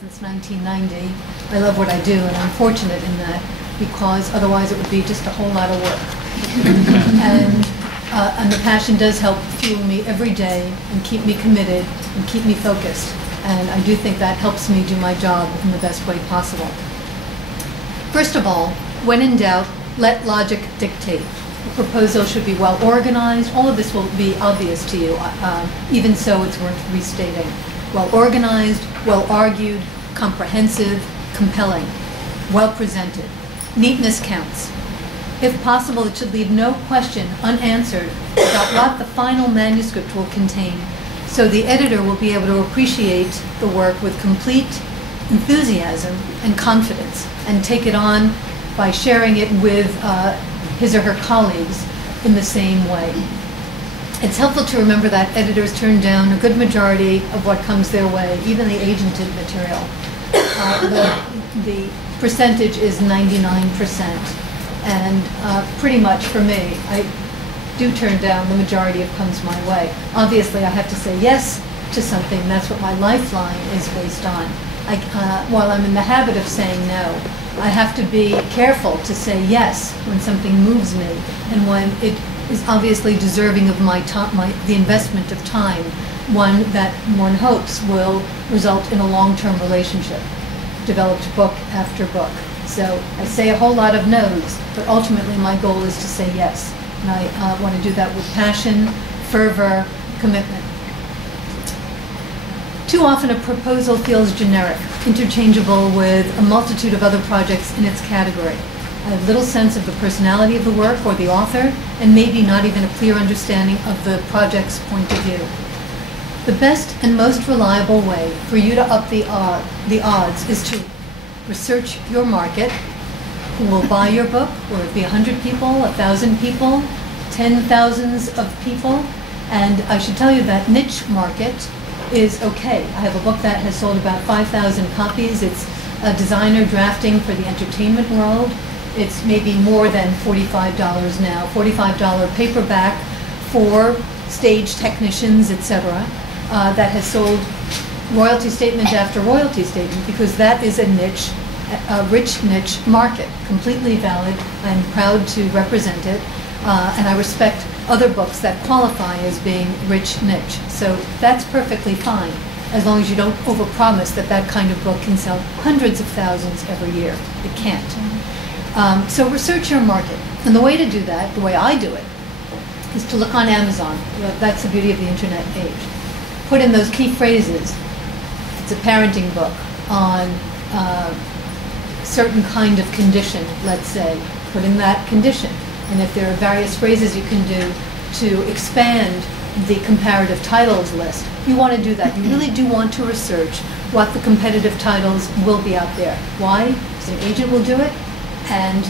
since 1990. I love what I do, and I'm fortunate in that, because otherwise it would be just a whole lot of work. And the passion does help fuel me every day and keep me committed and keep me focused. And I do think that helps me do my job in the best way possible. First of all, when in doubt, let logic dictate. The proposal should be well organized. All of this will be obvious to you. Even so, it's worth restating. Well organized, well argued, comprehensive, compelling, well presented. Neatness counts. If possible, it should leave no question unanswered about what the final manuscript will contain, so the editor will be able to appreciate the work with complete enthusiasm and confidence and take it on by sharing it with his or her colleagues in the same way. It's helpful to remember that editors turn down a good majority of what comes their way, even the agented material. The percentage is 99%. And pretty much for me, I do turn down the majority of comes my way. Obviously, I have to say yes to something. That's what my lifeline is based on. While I'm in the habit of saying no, I have to be careful to say yes when something moves me and when it is obviously deserving of the investment of time, one that one hopes will result in a long-term relationship, developed book after book. So I say a whole lot of no's, but ultimately my goal is to say yes. And I want to do that with passion, fervor, commitment. Too often a proposal feels generic, interchangeable with a multitude of other projects in its category. I have little sense of the personality of the work or the author, and maybe not even a clear understanding of the project's point of view. The best and most reliable way for you to up the odds is to research your market, who will buy your book, or it be 100 people, 1,000 people, 10,000s of people. And I should tell you that niche market is okay. I have a book that has sold about 5,000 copies. It's a designer drafting for the entertainment world. It's maybe more than $45 now, $45 paperback for stage technicians, etc. That has sold royalty statement after royalty statement, because that is a niche, a rich niche market, completely valid. I'm proud to represent it, and I respect other books that qualify as being rich niche. So that's perfectly fine, as long as you don't overpromise that that kind of book can sell hundreds of thousands every year. It can't. So research your market, and the way to do that, the way I do it, is to look on Amazon. That's the beauty of the internet age. Put in those key phrases. It's a parenting book on certain kind of condition, let's say. Put in that condition. And if there are various phrases you can do to expand the comparative titles list, you want to do that. You really do want to research what the competitive titles will be out there. Why? Because an agent will do it, and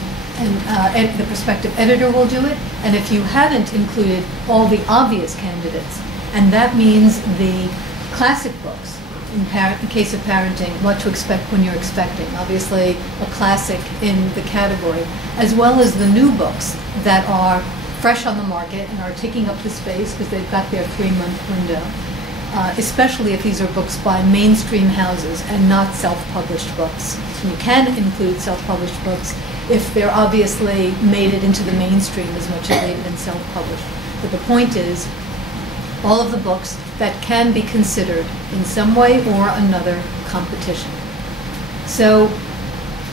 the prospective editor will do it. And if you haven't included all the obvious candidates, and that means the classic books, in case of parenting, what to expect when you're expecting, obviously a classic in the category, as well as the new books that are fresh on the market and are taking up the space because they've got their 3-month window, especially if these are books by mainstream houses and not self-published books. You can include self-published books if they're obviously made it into the mainstream as much as they've been self-published. But the point is, all of the books that can be considered in some way or another competition. So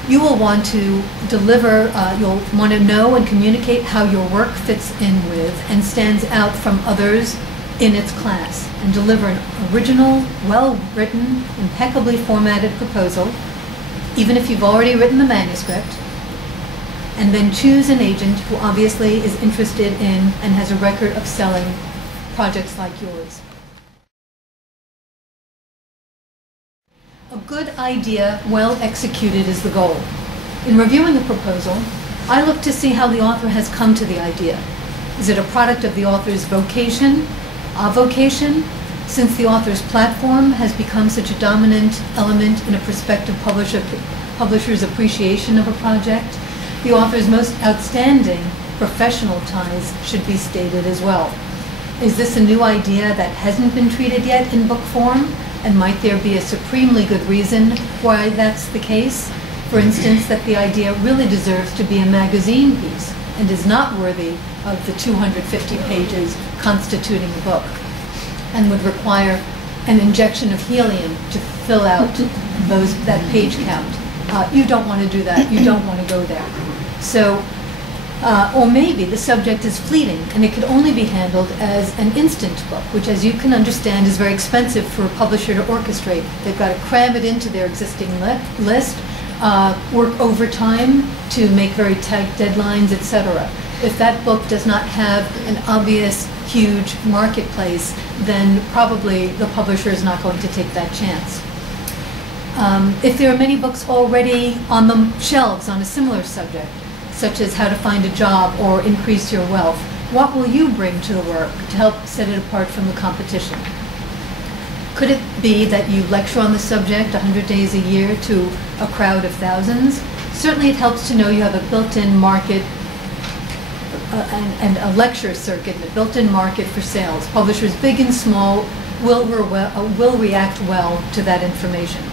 you will want to deliver, you'll want to know and communicate how your work fits in with and stands out from others in its class, and deliver an original, well-written, impeccably formatted proposal, even if you've already written the manuscript, and then choose an agent who obviously is interested in and has a record of selling projects like yours. A good idea, well executed, is the goal. In reviewing a proposal, I look to see how the author has come to the idea. Is it a product of the author's vocation, avocation? Since the author's platform has become such a dominant element in a prospective publisher's appreciation of a project, the author's most outstanding professional ties should be stated as well. Is this a new idea that hasn't been treated yet in book form? And might there be a supremely good reason why that's the case? For instance, that the idea really deserves to be a magazine piece and is not worthy of the 250 pages constituting the book, and would require an injection of helium to fill out that page count. You don't want to do that. You don't want to go there. So, or maybe the subject is fleeting and it could only be handled as an instant book, which, as you can understand, is very expensive for a publisher to orchestrate. They've got to cram it into their existing list, work overtime to make very tight deadlines, etc. If that book does not have an obvious, huge marketplace, then probably the publisher is not going to take that chance. If there are many books already on the shelves on a similar subject, such as how to find a job or increase your wealth, what will you bring to the work to help set it apart from the competition? Could it be that you lecture on the subject 100 days a year to a crowd of thousands? Certainly it helps to know you have a built-in market and a lecture circuit and a built-in market for sales. Publishers big and small will react well to that information.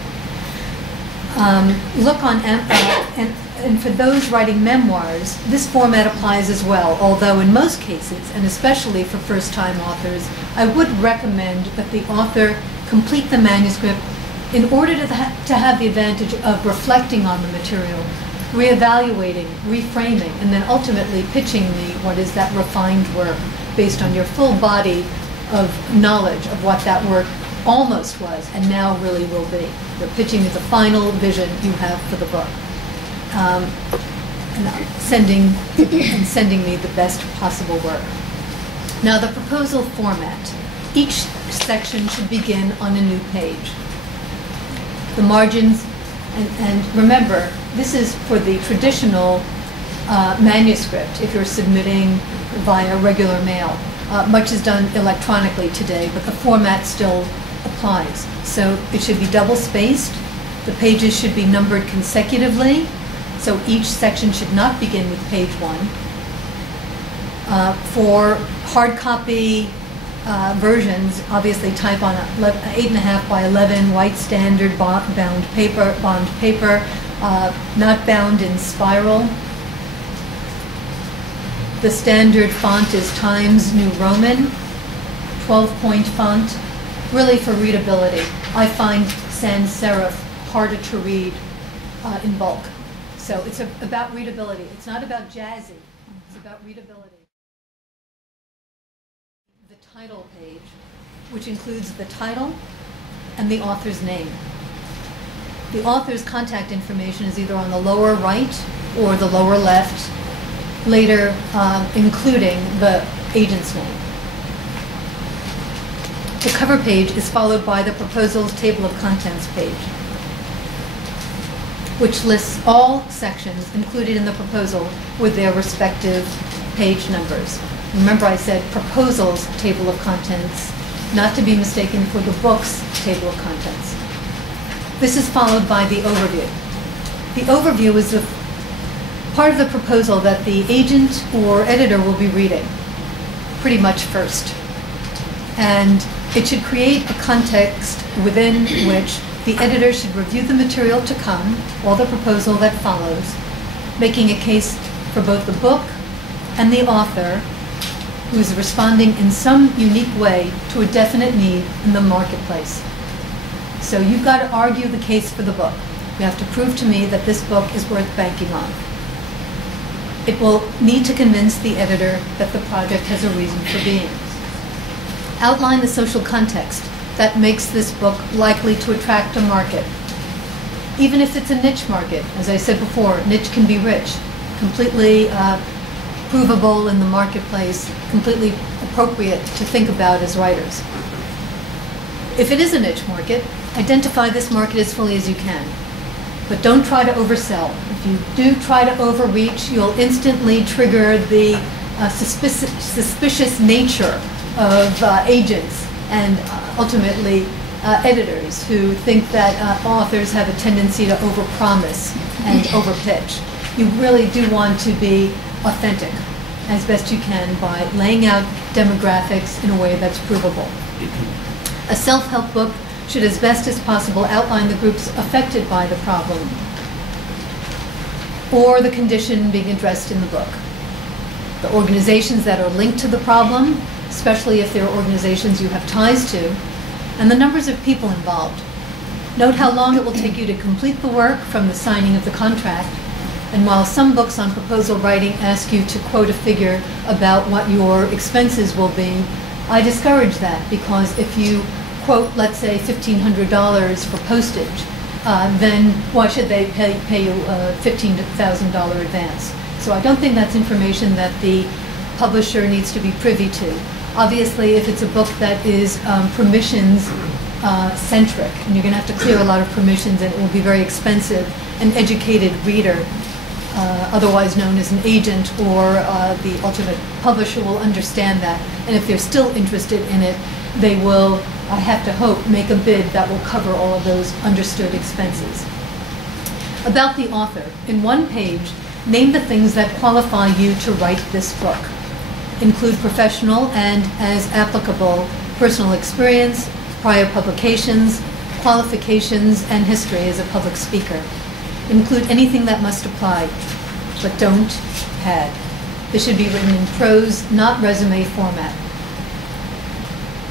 Look on, and for those writing memoirs, this format applies as well, although in most cases, and especially for first-time authors, I would recommend that the author complete the manuscript in order to have the advantage of reflecting on the material, reevaluating, reframing, and then ultimately pitching what is that refined work based on your full body of knowledge of what that work almost was and now really will be. You're pitching the final vision you have for the book. And sending me the best possible work. Now, the proposal format. Each section should begin on a new page. The margins, and remember, this is for the traditional manuscript if you're submitting via regular mail. Much is done electronically today, but the format still applies. So it should be double-spaced. The pages should be numbered consecutively. So each section should not begin with page 1. For hard copy versions, obviously type on 8.5 by 11 white standard bond paper, not bound in spiral. The standard font is Times New Roman, 12-point font, really for readability. I find sans serif harder to read in bulk. So it's about readability. It's not about jazzy. It's about readability. The title page, which includes the title and the author's name. The author's contact information is either on the lower right or the lower left, later including the agent's name. The cover page is followed by the proposal's table of contents page, which lists all sections included in the proposal with their respective page numbers. Remember, I said proposal's table of contents, not to be mistaken for the book's table of contents. This is followed by the overview. The overview is the part of the proposal that the agent or editor will be reading pretty much first. And it should create a context within which the editor should review the material to come, or the proposal that follows, making a case for both the book and the author, who is responding in some unique way to a definite need in the marketplace. So you've got to argue the case for the book. You have to prove to me that this book is worth banking on. It will need to convince the editor that the project has a reason for being. Outline the social context that makes this book likely to attract a market. Even if it's a niche market, as I said before, niche can be rich, completely provable in the marketplace, completely appropriate to think about as writers. If it is a niche market, identify this market as fully as you can. But don't try to oversell. If you do try to overreach, you'll instantly trigger the suspicious nature of agents and ultimately editors who think that authors have a tendency to overpromise and overpitch. You really do want to be authentic as best you can by laying out demographics in a way that's provable. A self-help book should as best as possible outline the groups affected by the problem or the condition being addressed in the book. The organizations that are linked to the problem, especially if they're organizations you have ties to, and the numbers of people involved. Note how long it will take you to complete the work from the signing of the contract. And while some books on proposal writing ask you to quote a figure about what your expenses will be, I discourage that, because if you quote, let's say, $1,500 for postage, then why should they pay you a $15,000 advance? So I don't think that's information that the publisher needs to be privy to. Obviously, if it's a book that is permissions centric, and you're going to have to clear a lot of permissions, and it will be very expensive, an educated reader, otherwise known as an agent or the ultimate publisher, will understand that. And if they're still interested in it, they will, I have to hope, make a bid that will cover all of those understood expenses. About the author. In one page, name the things that qualify you to write this book. Include professional and, as applicable, personal experience, prior publications, qualifications, and history as a public speaker. Include anything that must apply, but don't add. This should be written in prose, not resume format.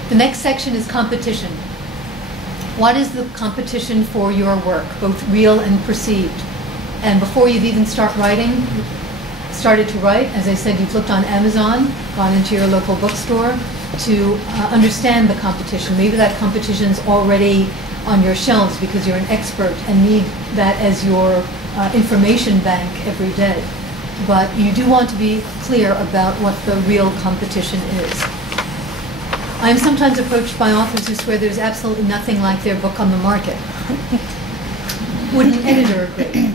The next section is competition. What is the competition for your work, both real and perceived? And before you've even started to write, as I said, you've looked on Amazon, gone into your local bookstore to understand the competition. Maybe that competition's already on your shelves because you're an expert and need that as your information bank every day. But you do want to be clear about what the real competition is. I'm sometimes approached by authors who swear there's absolutely nothing like their book on the market. Would an editor agree?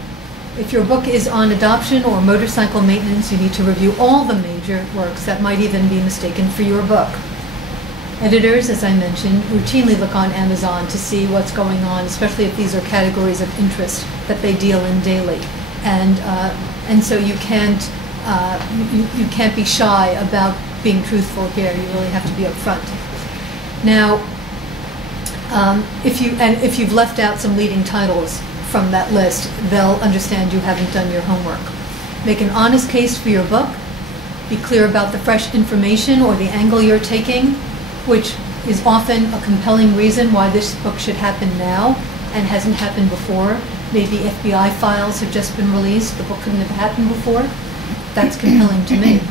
If your book is on adoption or motorcycle maintenance, you need to review all the major works that might even be mistaken for your book. Editors, as I mentioned, routinely look on Amazon to see what's going on, especially if these are categories of interest that they deal in daily. And so you can't be shy about being truthful here. You really have to be upfront. Now, if you've left out some leading titles from that list, they'll understand you haven't done your homework. Make an honest case for your book. Be clear about the fresh information or the angle you're taking, which is often a compelling reason why this book should happen now and hasn't happened before. Maybe FBI files have just been released. The book couldn't have happened before. That's compelling to me.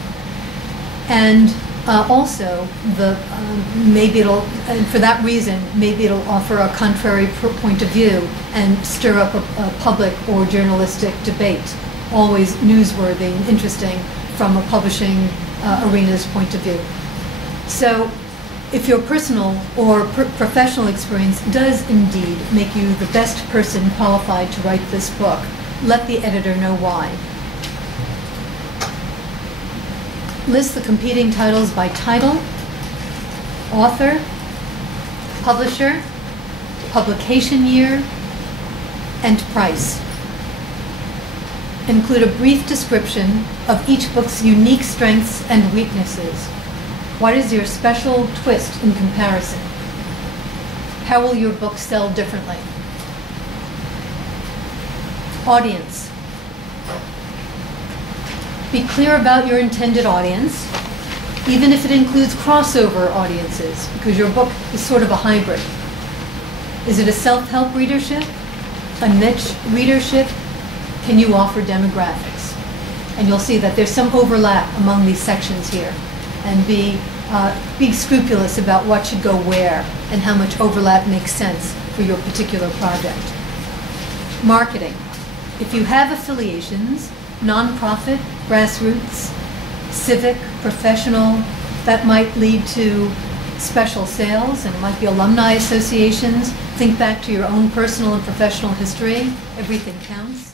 And also, and for that reason, maybe it'll offer a contrary point of view and stir up a public or journalistic debate, always newsworthy and interesting from a publishing arena's point of view. So, if your personal or professional experience does indeed make you the best person qualified to write this book, let the editor know why. List the competing titles by title, author, publisher, publication year, and price. Include a brief description of each book's unique strengths and weaknesses. What is your special twist in comparison? How will your book sell differently? Audience. Be clear about your intended audience, even if it includes crossover audiences, because your book is sort of a hybrid. Is it a self-help readership? A niche readership? Can you offer demographics? And you'll see that there's some overlap among these sections here. And be scrupulous about what should go where and how much overlap makes sense for your particular project. Marketing. If you have affiliations, nonprofit, grassroots, civic, professional, that might lead to special sales, and it might be alumni associations. Think back to your own personal and professional history. Everything counts.